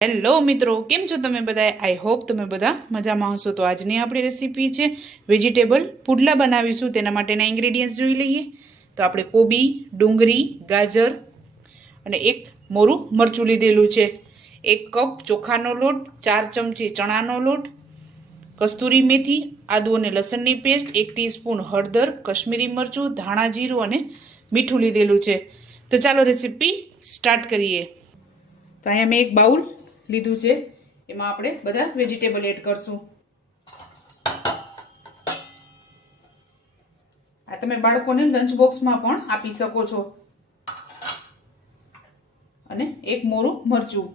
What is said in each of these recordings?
Hello મિત્રો, કેમ છો તમે બધા? આઈ હોપ તમે બધા મજામાં હશો. તો આજની આપણી રેસીપી છે વેજીટેબલ પુડલા બનાવીશું. તેના માટેના ઇન્ગ્રેડિયન્ટ્સ જોઈ લઈએ. તો આપણે કોબી, ડુંગળી, ગાજર અને એક મોરું મરચું લીધેલું છે. 1 કપ ચોખાનો લોટ, 4 ચમચી ચણાનો લોટ, કસ્તુરી મેથી, આદુ અને લસણની પેસ્ટ, 1 ટીસ્પૂન હળદર, કશ્મીરી મરચું, ધાણા જીરું અને મીઠું લીધેલું છે. તો ચાલો રેસીપી સ્ટાર્ટ કરીએ. તો અહીંયા મેં એક બાઉલ લીધું છે. એમાં આપણે બધા વેજીટેબલ એડ કરશું. આ તમે બાળકોને લંચ બોક્સમાં પણ આપી શકો છો. અને એક મોરું મરચું,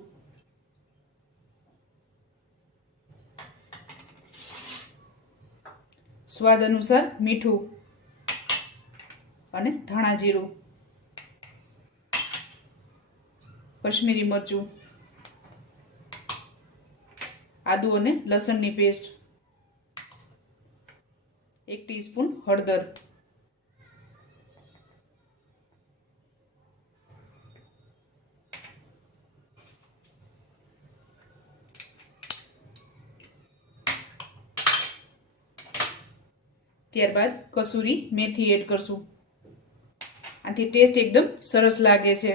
સ્વાદ અનુસાર મીઠું અને ધાણા જીરું, કશ્મીરી મરચું, આદુ અને લસણની પેસ્ટ, 1 ટીસ્પૂન હળદર, ત્યારબાદ કસૂરી મેથી એડ કરશું. આથી ટેસ્ટ એકદમ સરસ લાગે છે.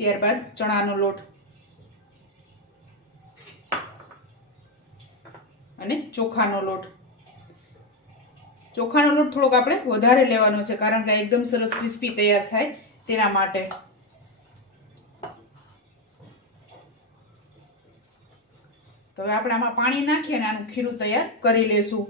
ત્યારબાદ ચણાનો લોટ અને ચોખાનો લોટ. ચોખાનો લોટ થોડોક આપણે વધારે લેવાનો છે, કારણ કે એકદમ સરસ ક્રિસ્પી તૈયાર થાય તેના માટે. તો હવે આપણે આમાં પાણી નાખી અને આનું ખીરું તૈયાર કરી લેશું.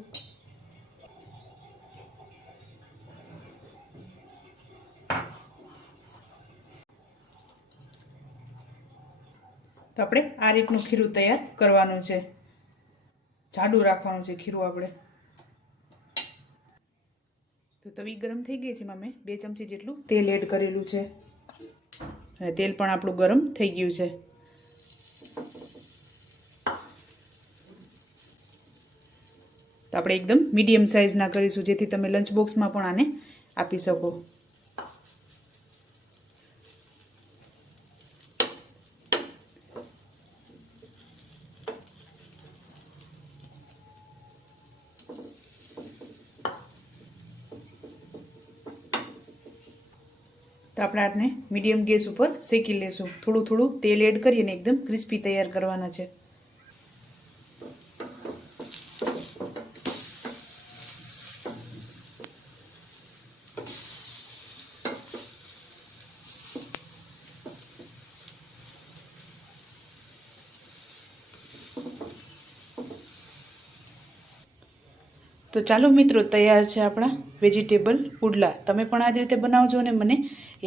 તો આપણે આ રીતનું ખીરું તૈયાર કરવાનું છે. જાડું રાખવાનું છે ખીરું આપણે. તો તવી ગરમ થઈ ગઈ છે. એમાં મેં 2 ચમચી જેટલું તેલ એડ કરેલું છે. અને તેલ પણ આપણું ગરમ થઈ ગયું છે. તો આપણે એકદમ મીડિયમ સાઇઝના કરીશું, જેથી તમે લંચ બોક્સમાં પણ આને આપી શકો. તો આપણે આને મીડિયમ ગેસ ઉપર શેકી લેશું. થોડું થોડું તેલ એડ કરીને એકદમ ક્રિસ્પી તૈયાર કરવાના છે. તો ચાલો મિત્રો, તૈયાર છે આપણા વેજીટેબલ પુડલા. તમે પણ આ જ રીતે બનાવજો અને મને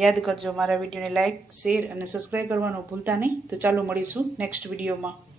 યાદ કરજો. મારા વિડીયોને લાઇક, શેર અને સબસ્ક્રાઈબ કરવાનું ભૂલતા નહીં. તો ચાલો મળીશું નેક્સ્ટ વિડીયોમાં.